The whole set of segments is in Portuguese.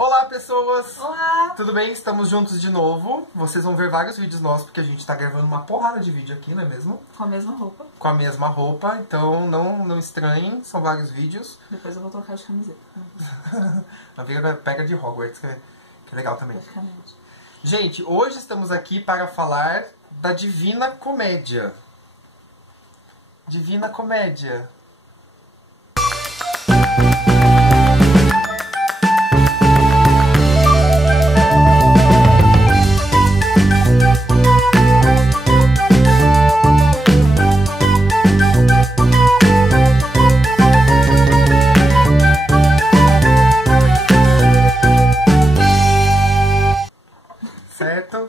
Olá, pessoas! Olá! Tudo bem? Estamos juntos de novo. Vocês vão ver vários vídeos nossos, porque a gente tá gravando uma porrada de vídeo aqui, não é mesmo? Com a mesma roupa. Com a mesma roupa, então não estranhem, são vários vídeos. Depois eu vou trocar de camiseta. A Vira pega de Hogwarts, que é legal também. Praticamente. Gente, hoje estamos aqui para falar da Divina Comédia. Divina Comédia. Certo?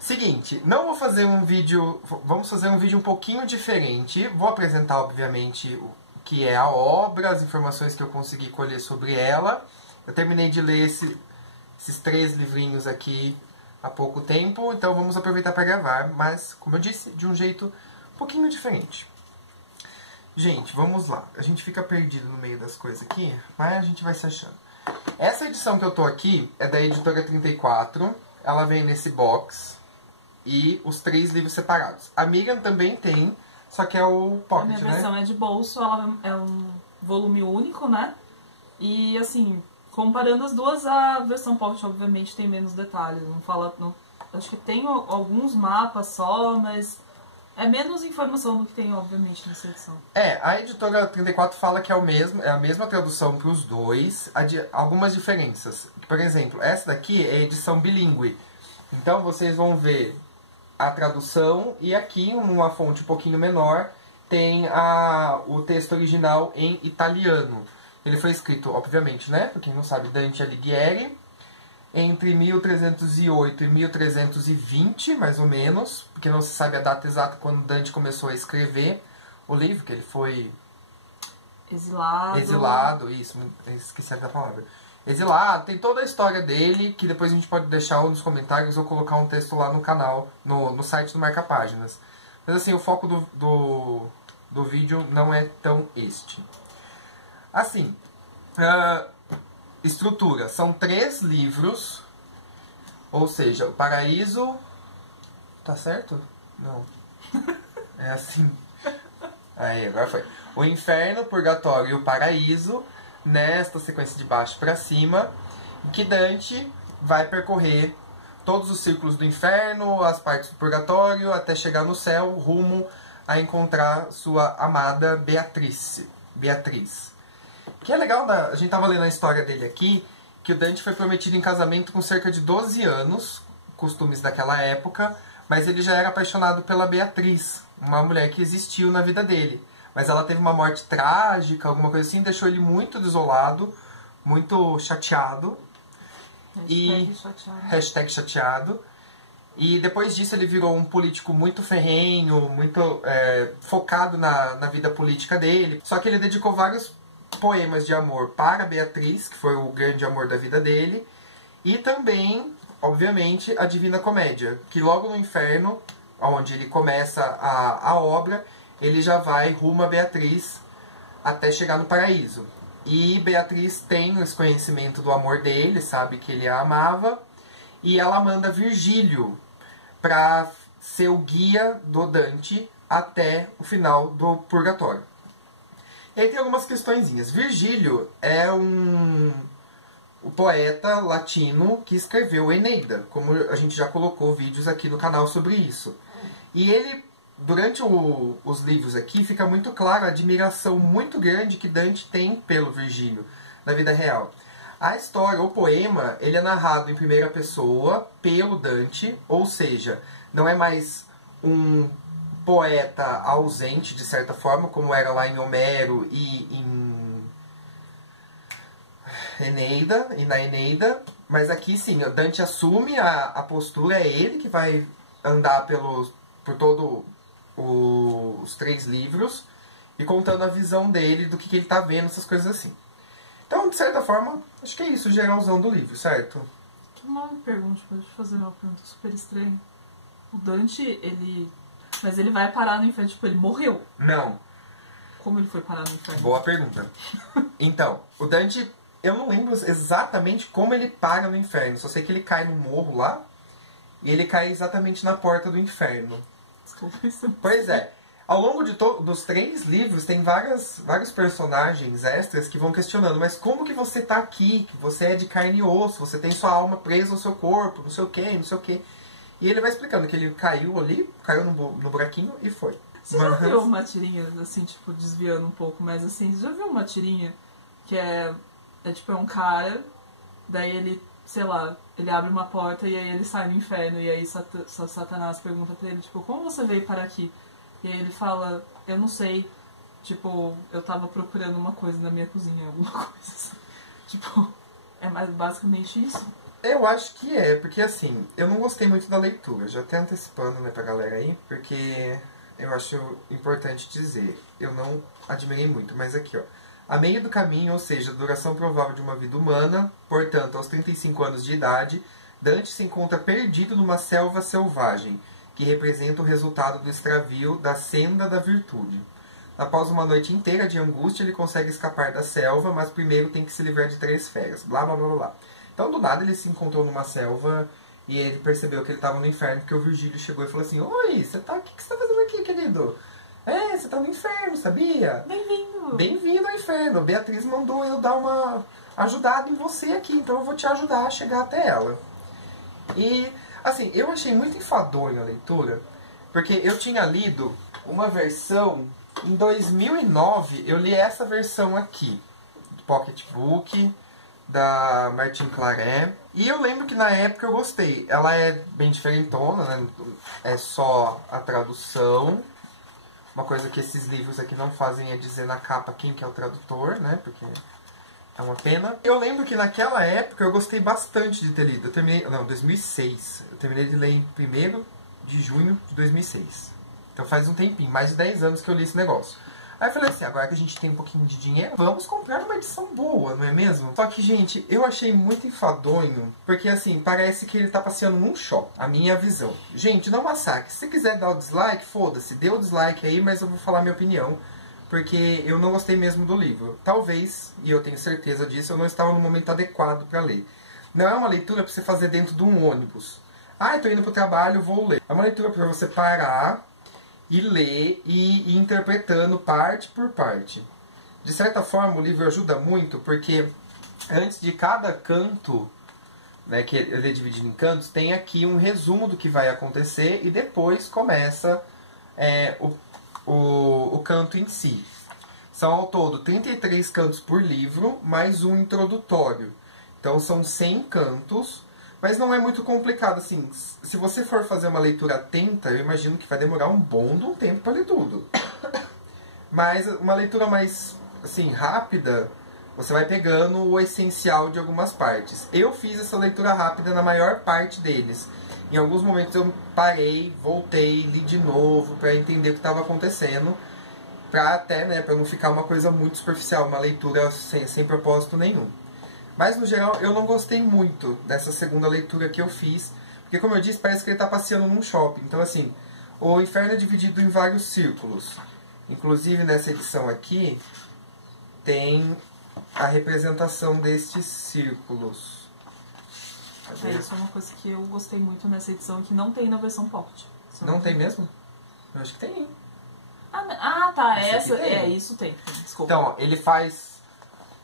Seguinte, não vou fazer um vídeo, vamos fazer um vídeo um pouquinho diferente. Vou apresentar, obviamente, o que é a obra, as informações que eu consegui colher sobre ela. Eu terminei de ler esses 3 livrinhos aqui há pouco tempo, então vamos aproveitar para gravar, mas, como eu disse, de um jeito um pouquinho diferente. Gente, vamos lá. A gente fica perdido no meio das coisas aqui, mas a gente vai se achando. Essa edição que eu tô aqui é da editora 34. Ela vem nesse box e os 3 livros separados. A Miriam também tem, só que é o pocket, né? A minha versão é de bolso, ela é um volume único, né? E assim, comparando as duas, a versão pocket obviamente tem menos detalhes. Acho que tem alguns mapas só, mas é menos informação do que tem, obviamente, nessa edição. A editora 34 fala que é a mesma tradução para os dois, algumas diferenças. Por exemplo, essa daqui é edição bilíngue. Então vocês vão ver a tradução e aqui, numa fonte um pouquinho menor, tem o texto original em italiano. Ele foi escrito, obviamente, né? Para quem não sabe, Dante Alighieri, entre 1308 e 1320, mais ou menos, porque não se sabe a data exata quando Dante começou a escrever o livro, que ele foi exilado, isso, esqueci da palavra. Exilado, tem toda a história dele, que depois a gente pode deixar nos comentários ou colocar um texto lá no canal, no site do Marca Páginas. Mas assim, o foco do vídeo não é tão este. Assim, estrutura. São 3 livros, ou seja, o Paraíso... Tá certo? Não. É assim. Aí, agora foi. O Inferno, o Purgatório e o Paraíso, nesta sequência de baixo para cima, que Dante vai percorrer todos os círculos do Inferno, as partes do Purgatório, até chegar no céu, rumo a encontrar sua amada Beatriz. Que é legal, a gente tava lendo a história dele aqui, que o Dante foi prometido em casamento com cerca de 12 anos, costumes daquela época, mas ele já era apaixonado pela Beatriz, uma mulher que existiu na vida dele. Mas ela teve uma morte trágica, alguma coisa assim, deixou ele muito desolado, muito chateado. Hashtag chateado. E depois disso ele virou um político muito ferrenho, muito focado na vida política dele. Só que ele dedicou vários poemas de amor para Beatriz, que foi o grande amor da vida dele. E também, obviamente, a Divina Comédia, que logo no Inferno, onde ele começa a obra, ele já vai rumo a Beatriz até chegar no Paraíso. E Beatriz tem esse conhecimento do amor dele, sabe que ele a amava, e ela manda Virgílio para ser o guia do Dante até o final do Purgatório. E aí tem algumas questõezinhas. Virgílio é o poeta latino que escreveu Eneida, como a gente já colocou vídeos aqui no canal sobre isso. E ele, durante os livros aqui, fica muito claro a admiração muito grande que Dante tem pelo Virgílio na vida real. A história, o poema, ele é narrado em primeira pessoa pelo Dante, ou seja, não é mais um poeta ausente, de certa forma, como era lá em Homero e em na Eneida, mas aqui sim, o Dante assume a postura, é ele que vai andar por todo os 3 livros e contando a visão dele do que ele está vendo, essas coisas assim. Então, de certa forma, acho que é isso, o geralzão do livro, certo? Uma pergunta, deixa eu fazer uma pergunta super estranha. O Dante, mas ele vai parar no inferno, tipo, ele morreu? Não. Como ele foi parar no inferno? Boa pergunta. Então, o Dante eu não lembro exatamente como ele para no inferno. Só sei que ele cai no morro lá. E ele cai exatamente na porta do inferno. Desculpa isso. Pois é. Ao longo dos 3 livros, tem vários personagens extras que vão questionando. Mas como que você tá aqui? Que você é de carne e osso. Você tem sua alma presa no seu corpo. Não sei o que, não sei o que. E ele vai explicando que ele caiu ali. Caiu no buraquinho e foi. Você já viu uma tirinha, assim, tipo, desviando um pouco, mas assim, você já viu uma tirinha que tipo, é um cara, daí ele, sei lá, ele abre uma porta e aí ele sai no inferno, e aí Satanás pergunta pra ele, tipo, como você veio para aqui? E aí ele fala, eu não sei, tipo, eu tava procurando uma coisa na minha cozinha, alguma coisa assim. Tipo, é basicamente isso. Eu acho que é, porque assim, eu não gostei muito da leitura, já até antecipando, né, pra galera aí, porque eu acho importante dizer, eu não admirei muito, mas aqui, ó. A meio do caminho, ou seja, a duração provável de uma vida humana, portanto, aos 35 anos de idade, Dante se encontra perdido numa selva selvagem, que representa o resultado do extravio da senda da virtude. Após uma noite inteira de angústia, ele consegue escapar da selva, mas primeiro tem que se livrar de 3 feras, blá blá blá blá. Então, do nada, ele se encontrou numa selva e ele percebeu que ele estava no inferno, porque o Virgílio chegou e falou assim, oi, você tá, o que você está fazendo aqui, querido? É, você tá no inferno, sabia? Bem-vindo! Bem-vindo ao inferno. Beatriz mandou eu dar uma ajudada em você aqui, então eu vou te ajudar a chegar até ela. E, assim, eu achei muito enfadonho a leitura, porque eu tinha lido uma versão, em 2009, eu li essa versão aqui, do Pocket Book, da Martin Claret. E eu lembro que na época eu gostei. Ela é bem diferentona, né? É só a tradução. Uma coisa que esses livros aqui não fazem é dizer na capa quem que é o tradutor, né? Porque é uma pena. Eu lembro que naquela época eu gostei bastante de ter lido. Eu terminei... Não, 2006. Eu terminei de ler em 1º de junho de 2006. Então faz um tempinho, mais de 10 anos que eu li esse negócio. Aí eu falei assim, agora que a gente tem um pouquinho de dinheiro, vamos comprar uma edição boa, não é mesmo? Só que, gente, eu achei muito enfadonho, porque assim, parece que ele tá passeando num shopping, a minha visão. Gente, não massacre. Se você quiser dar o dislike, foda-se, dê o dislike aí, mas eu vou falar minha opinião, porque eu não gostei mesmo do livro. Talvez, e eu tenho certeza disso, eu não estava no momento adequado para ler. Não é uma leitura para você fazer dentro de um ônibus. Ah, eu tô indo pro trabalho, vou ler. É uma leitura para você parar e ler e ir interpretando parte por parte. De certa forma, o livro ajuda muito, porque antes de cada canto, né, que ele é dividido em cantos, tem aqui um resumo do que vai acontecer e depois começa o canto em si. São ao todo 33 cantos por livro, mais um introdutório. Então são 100 cantos. Mas não é muito complicado, assim, se você for fazer uma leitura atenta, eu imagino que vai demorar um bom de um tempo para ler tudo. Mas uma leitura mais, assim, rápida, você vai pegando o essencial de algumas partes. Eu fiz essa leitura rápida na maior parte deles. Em alguns momentos eu parei, voltei, li de novo, para entender o que estava acontecendo, para até, né, para não ficar uma coisa muito superficial, uma leitura sem propósito nenhum. Mas, no geral, eu não gostei muito dessa segunda leitura que eu fiz. Porque, como eu disse, parece que ele está passeando num shopping. Então, assim, o inferno é dividido em vários círculos. Inclusive, nessa edição aqui, tem a representação destes círculos. Isso é uma coisa que eu gostei muito nessa edição e que não tem na versão Pocket. Não tem mesmo? Eu acho que tem. Tá. Isso tem. Desculpa. Então, ele faz...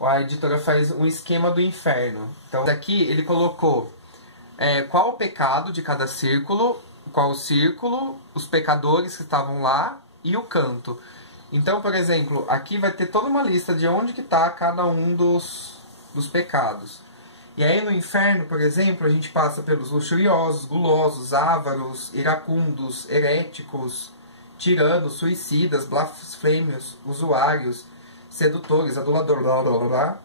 A editora faz um esquema do inferno. Então, aqui ele colocou qual o pecado de cada círculo, qual o círculo, os pecadores que estavam lá e o canto. Então, por exemplo, aqui vai ter toda uma lista de onde que está cada um dos pecados. E aí no inferno, por exemplo, a gente passa pelos luxuriosos, gulosos, ávaros, iracundos, heréticos, tiranos, suicidas, blasfêmios, usuários, sedutores, aduladores, blá blá blá blá,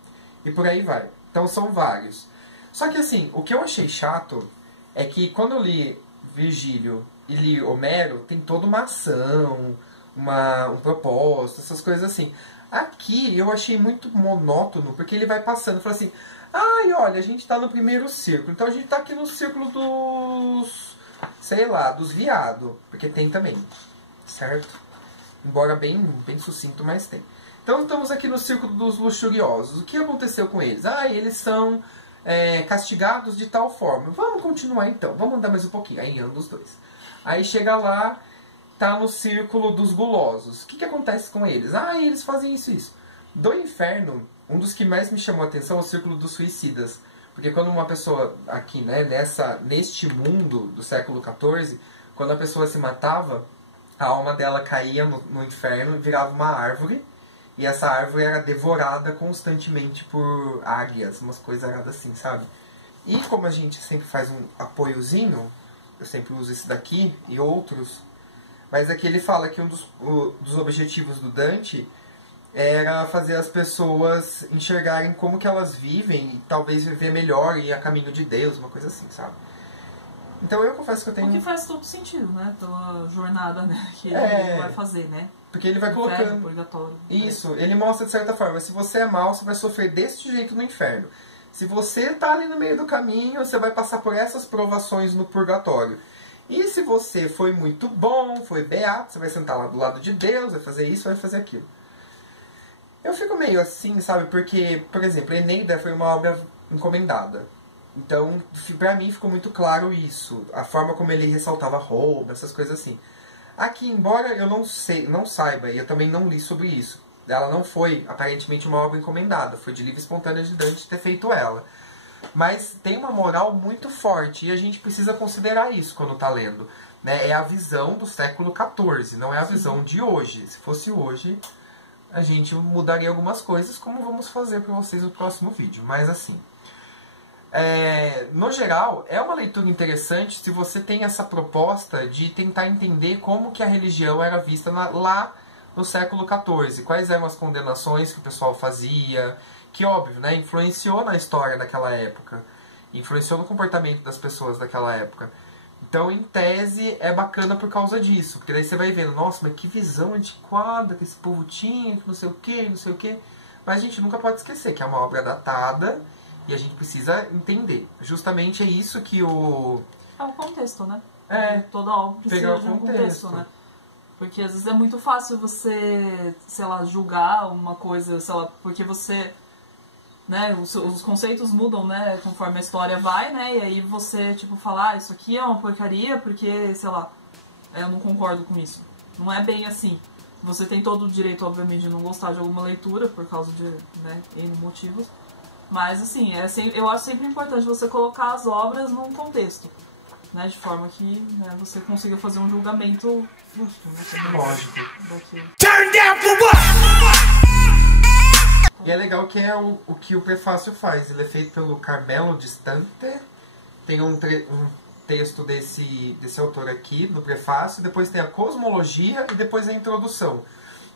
e por aí vai. Então são vários. Só que assim, o que eu achei chato é que quando eu li Virgílio e li Homero, tem toda uma ação, um propósito, essas coisas assim. Aqui eu achei muito monótono, porque ele vai passando e fala assim, ai, olha, a gente tá no primeiro círculo, então a gente tá aqui no círculo dos, sei lá, dos viados, porque tem também, certo? Embora bem sucinto, mas tem. Então estamos aqui no círculo dos luxuriosos. O que aconteceu com eles? Ah, eles são castigados de tal forma. Vamos continuar então, vamos andar mais um pouquinho. Aí anda os dois. Aí chega lá, tá no círculo dos gulosos. O que acontece com eles? Ah, eles fazem isso e isso. Do inferno, um dos que mais me chamou a atenção é o círculo dos suicidas. Porque quando uma pessoa aqui, né, neste mundo do século XIV, quando a pessoa se matava, a alma dela caía no inferno e virava uma árvore. E essa árvore era devorada constantemente por águias, umas coisas aradas assim, sabe? E como a gente sempre faz um apoiozinho, eu sempre uso esse daqui e outros, mas aqui ele fala que um dos objetivos do Dante era fazer as pessoas enxergarem como que elas vivem e talvez viver melhor e a caminho de Deus, uma coisa assim, sabe? Então eu confesso que eu tenho... O que faz todo sentido, né? Pela jornada, né? Que ele vai fazer, né? Porque ele vai Inferno, colocando... purgatório. Isso, ele mostra de certa forma, se você é mau, você vai sofrer desse jeito no inferno. Se você tá ali no meio do caminho, você vai passar por essas provações no purgatório. E se você foi muito bom, foi beato, você vai sentar lá do lado de Deus, vai fazer isso, vai fazer aquilo. Eu fico meio assim, sabe? Porque, por exemplo, Eneida foi uma obra encomendada. Então, pra mim ficou muito claro isso. A forma como ele ressaltava roubo, essas coisas assim. Aqui, embora eu não saiba, e eu também não li sobre isso, ela não foi, aparentemente, uma obra encomendada. Foi de livre e espontânea de Dante ter feito ela. Mas tem uma moral muito forte, e a gente precisa considerar isso quando está lendo. Né? É a visão do século XIV, não é a visão de hoje. Se fosse hoje, a gente mudaria algumas coisas, como vamos fazer para vocês no próximo vídeo. Mas assim... no geral, é uma leitura interessante se você tem essa proposta de tentar entender como que a religião era vista lá no século XIV. Quais eram as condenações que o pessoal fazia, que óbvio, né, influenciou na história daquela época, influenciou no comportamento das pessoas daquela época. Então, em tese, é bacana por causa disso, porque daí você vai vendo, nossa, mas que visão antiquada que esse povo tinha, que não sei o que, não sei o que. Mas a gente nunca pode esquecer que é uma obra datada, e a gente precisa entender. Justamente é isso que o... É o contexto, né? Toda obra precisa de um contexto, né? Porque às vezes é muito fácil você, sei lá, julgar uma coisa, sei lá, porque você... Né, os conceitos mudam, né, conforme a história vai, né? E aí você, tipo, fala, ah, isso aqui é uma porcaria porque, sei lá, eu não concordo com isso. Não é bem assim. Você tem todo o direito, obviamente, de não gostar de alguma leitura por causa de, né, N motivos. Mas, assim, eu acho sempre importante você colocar as obras num contexto, né? De forma que, né, você consiga fazer um julgamento justo, né? Lógico. Daquilo. Turn down for what? E é legal que é o que o prefácio faz. Ele é feito pelo Carmelo Distante. Tem um texto desse autor aqui no prefácio. Depois tem a cosmologia e depois a introdução.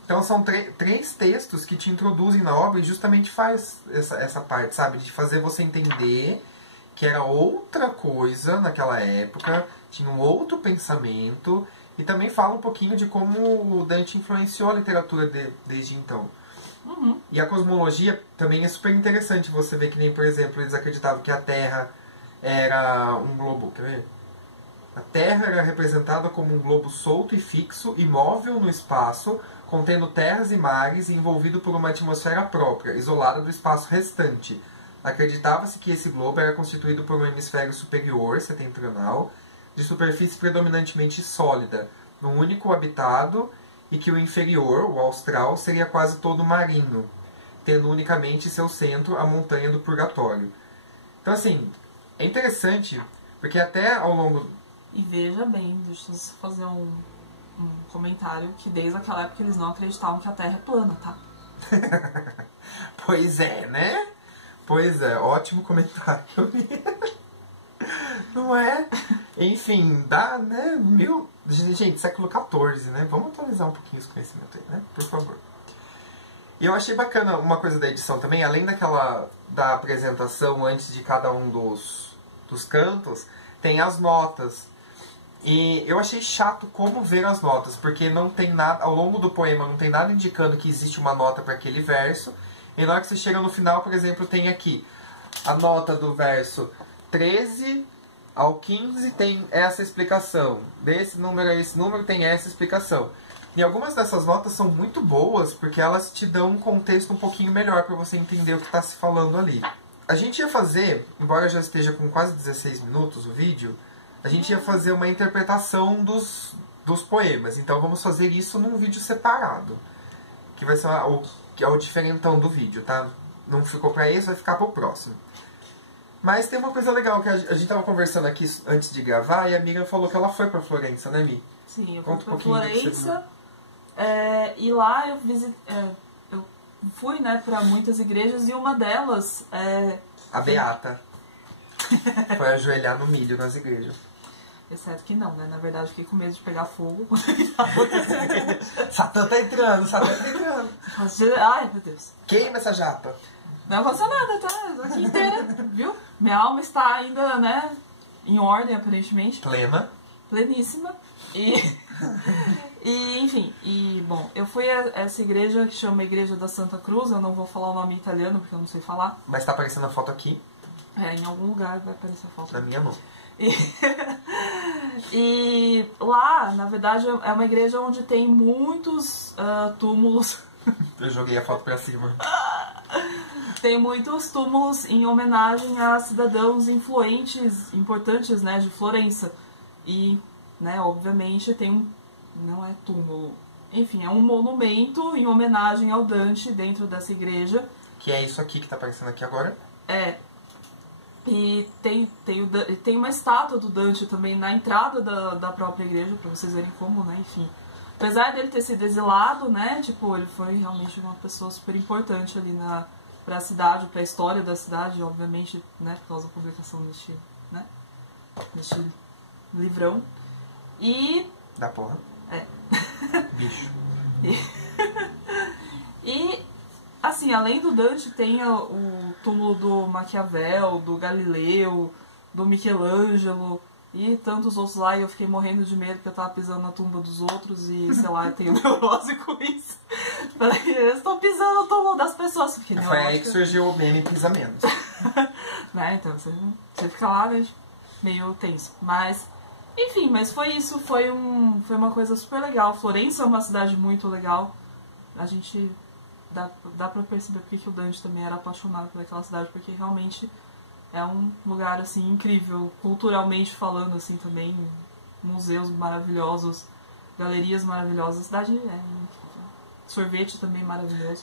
Então são três textos que te introduzem na obra e justamente faz essa parte, sabe? De fazer você entender que era outra coisa naquela época, tinha um outro pensamento, e também fala um pouquinho de como o Dante influenciou a literatura desde então. Uhum. E a cosmologia também é super interessante. Você vê que nem, por exemplo, eles acreditavam que a Terra era um globo. Quer ver? A Terra era representada como um globo solto e fixo, imóvel no espaço, contendo terras e mares e envolvido por uma atmosfera própria, isolada do espaço restante. Acreditava-se que esse globo era constituído por um hemisfério superior, setentrional, de superfície predominantemente sólida, num único habitado, e que o inferior, o austral, seria quase todo marinho, tendo unicamente seu centro a montanha do Purgatório. Então, assim, é interessante, porque até ao longo... E veja bem, deixa eu fazer um comentário, que desde aquela época eles não acreditavam que a Terra é plana, tá? Pois é, né? Pois é, ótimo comentário. Não é? Enfim, dá, né? Gente, século XIV, né? Vamos atualizar um pouquinho esse conhecimento aí, né? Por favor. E eu achei bacana uma coisa da edição também, além da apresentação antes de cada um dos cantos, tem as notas. E eu achei chato como ver as notas, porque não tem nada, ao longo do poema não tem nada indicando que existe uma nota para aquele verso. E na hora que você chega no final, por exemplo, tem aqui a nota do verso 13 ao 15 tem essa explicação. Desse número a esse número tem essa explicação. E algumas dessas notas são muito boas porque elas te dão um contexto um pouquinho melhor para você entender o que está se falando ali. A gente ia fazer, embora já esteja com quase 16 minutos o vídeo, a gente ia fazer uma interpretação dos poemas. Então vamos fazer isso num vídeo separado, que vai ser o diferentão do vídeo, tá? Não ficou pra esse, vai ficar pro próximo. Mas tem uma coisa legal, que a gente tava conversando aqui antes de gravar, e a Miriam falou que ela foi pra Florença, né, Mi? Sim, eu Conta fui um pra pouquinho do que você Florença, e lá eu fui, né, pra muitas igrejas, e uma delas A Beata foi ajoelhar no milho nas igrejas. Exceto que não, né? Na verdade, eu fiquei com medo de pegar fogo. Satã tá entrando, Satã tá entrando. Ai, meu Deus. Queima essa japa. Não aconteceu nada, tá? Tô aqui inteira, viu? Minha alma está ainda, né, em ordem, aparentemente. Plena. Pleníssima. Enfim, bom, eu fui a essa igreja que chama Igreja da Santa Cruz. Eu não vou falar o nome em italiano, porque eu não sei falar. Mas tá aparecendo a foto aqui. Em algum lugar vai aparecer a foto. Na minha mão. E lá, na verdade, é uma igreja onde tem muitos túmulos. Eu joguei a foto pra cima. Tem muitos túmulos em homenagem a cidadãos influentes, importantes, né, de Florença. E, né, obviamente tem não é túmulo, enfim, é um monumento em homenagem ao Dante dentro dessa igreja. Que é isso aqui que tá aparecendo aqui agora. E tem uma estátua do Dante também na entrada da própria igreja, pra vocês verem como, né, enfim. Apesar dele ter sido exilado, né, tipo, ele foi realmente uma pessoa super importante ali pra cidade, pra história da cidade, obviamente, né, por causa da publicação deste livrão. E... Da porra. Bicho. E, assim, além do Dante, tem o túmulo do Maquiavel, do Galileu, do Michelangelo e tantos outros lá. E eu fiquei morrendo de medo porque eu tava pisando na tumba dos outros e, sei lá, eu tenho neurose com isso. Eles estão pisando no túmulo das pessoas. Fiquei Foi aí que surgiu o meme Pisa Menos. Né, então você fica lá, né, meio tenso. Mas... Enfim, mas foi isso, foi uma coisa super legal. Florença é uma cidade muito legal. A gente dá pra perceber porque que o Dante também era apaixonado por aquela cidade, porque realmente é um lugar, assim, incrível, culturalmente falando, assim, também. Museus maravilhosos, galerias maravilhosas. A cidade é incrível. Sorvete também maravilhoso.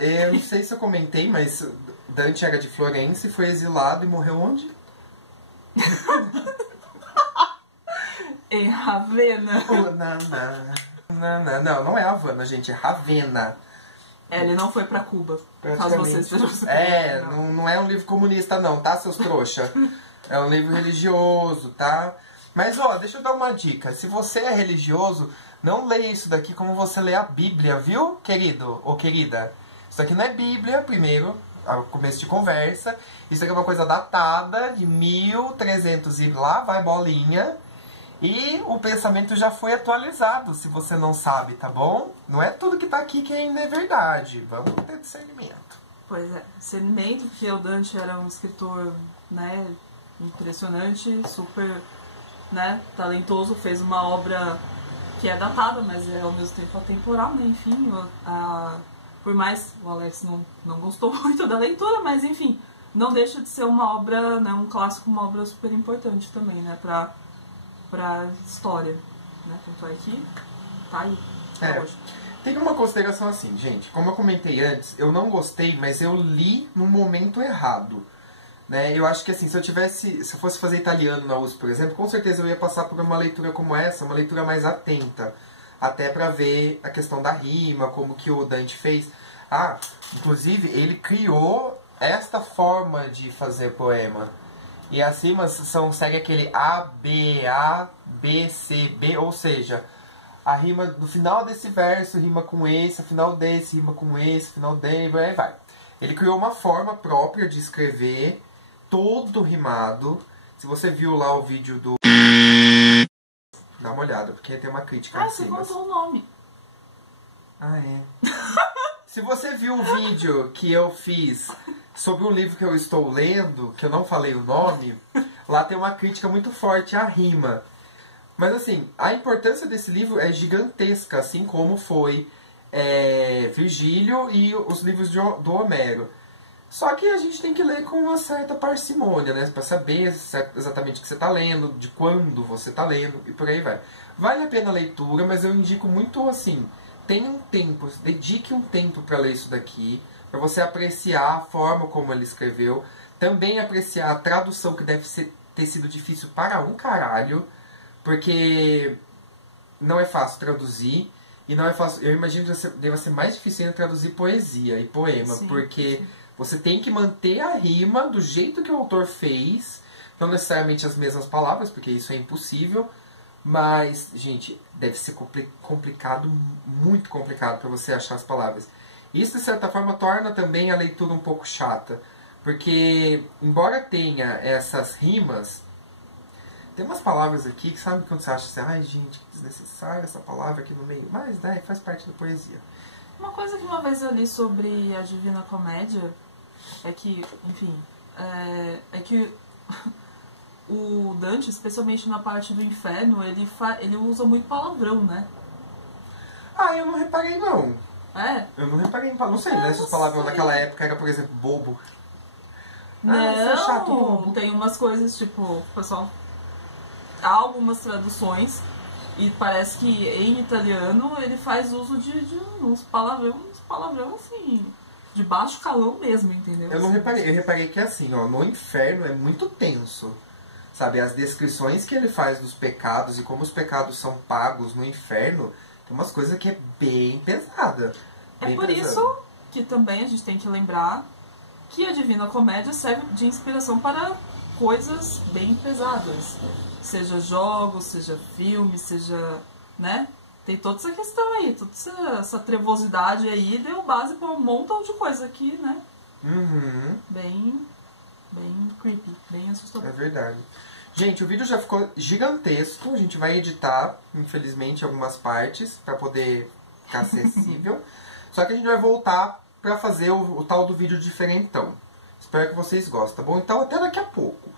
Eu não sei se eu comentei, mas Dante era de Florença e foi exilado e morreu onde? Em Ravenna. Não é Havana, gente, é Ravenna. Ele não foi pra Cuba, caso vocês estejam não é um livro comunista não, tá, seus trouxa? É um livro religioso, tá? Mas, ó, deixa eu dar uma dica. Se você é religioso, não leia isso daqui como você lê a Bíblia, viu, querido ou querida? Isso aqui não é Bíblia, primeiro, ao começo de conversa. Isso aqui é uma coisa datada de 1300 e lá vai bolinha. E o pensamento já foi atualizado, se você não sabe, tá bom? Não é tudo que tá aqui que ainda é verdade. Vamos ter discernimento. Pois é, discernimento, porque o Dante era um escritor, né, impressionante, super, né, talentoso, fez uma obra que é datada, mas é ao mesmo tempo atemporal, né, enfim, por mais o Alex não gostou muito da leitura, mas enfim, não deixa de ser uma obra, né, um clássico, uma obra super importante também, né, pra história, né? Tanto é que tá aí, hoje. Tem uma consideração assim, gente. Como eu comentei antes, eu não gostei, mas eu li no momento errado. Né? Eu acho que assim, se eu fosse fazer italiano na USP, por exemplo, com certeza eu ia passar por uma leitura como essa, uma leitura mais atenta. Até pra ver a questão da rima, como que o Dante fez. Inclusive, ele criou esta forma de fazer poema. E as rimas segue aquele A, B, C, B, ou seja, a rima do final desse verso rima com esse, o final desse rima com esse, o final dele, aí vai. Ele criou uma forma própria de escrever, todo rimado. Se você viu lá o vídeo do... Dá uma olhada, porque tem uma crítica em cima. Você contou o nome. Se você viu o vídeo que eu fiz sobre um livro que eu estou lendo, que eu não falei o nome, lá tem uma crítica muito forte à rima. Mas assim, a importância desse livro é gigantesca, assim como foi Virgílio e os livros do Homero. Só que a gente tem que ler com uma certa parcimônia, né? Pra saber exatamente o que você está lendo, de quando você está lendo e por aí vai. Vale a pena a leitura, mas eu indico muito assim, tenha um tempo, dedique um tempo para ler isso daqui, para você apreciar a forma como ele escreveu, também apreciar a tradução que deve ter sido difícil para um caralho, porque não é fácil traduzir, e não é fácil, eu imagino que deva ser mais difícil ainda traduzir poesia e poema, sim, porque sim. Você tem que manter a rima do jeito que o autor fez, não necessariamente as mesmas palavras, porque isso é impossível, mas, gente, deve ser complicado, muito complicado para você achar as palavras. Isso, de certa forma, torna também a leitura um pouco chata, porque, embora tenha essas rimas, tem umas palavras aqui que sabe quando você acha assim, ai gente, que desnecessária essa palavra aqui no meio, mas né, faz parte da poesia. Uma coisa que uma vez eu li sobre a Divina Comédia é que, enfim, é que o Dante, especialmente na parte do inferno, ele usa muito palavrão, né? Ah, eu não reparei não. É? Eu não reparei em palavrão. Não sei, né? Se os palavrão naquela época era, por exemplo, bobo. Não, chato, bobo. Tem umas coisas, tipo, o pessoal... Há algumas traduções e parece que em italiano ele faz uso de uns palavrão assim, de baixo calão mesmo, entendeu? Eu não reparei, eu reparei que assim, ó, no inferno é muito tenso, sabe? As descrições que ele faz dos pecados e como os pecados são pagos no inferno, tem umas coisas que é bem pesada. É por isso que também a gente tem que lembrar que a Divina Comédia serve de inspiração para coisas bem pesadas. Seja jogos, seja filmes, seja, né? Tem toda essa questão aí, toda essa trevosidade aí deu base para um montão de coisa aqui, né? Uhum. Bem creepy, bem assustador. É verdade. Gente, o vídeo já ficou gigantesco, a gente vai editar, infelizmente, algumas partes para poder ficar acessível. Só que a gente vai voltar para fazer o tal do vídeo diferentão. Espero que vocês gostem, tá bom? Então até daqui a pouco.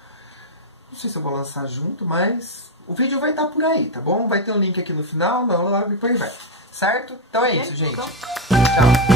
Não sei se eu vou lançar junto, mas o vídeo vai estar por aí, tá bom? Vai ter um link aqui no final, e por aí vai. Certo? Então é isso, gente. Tchau.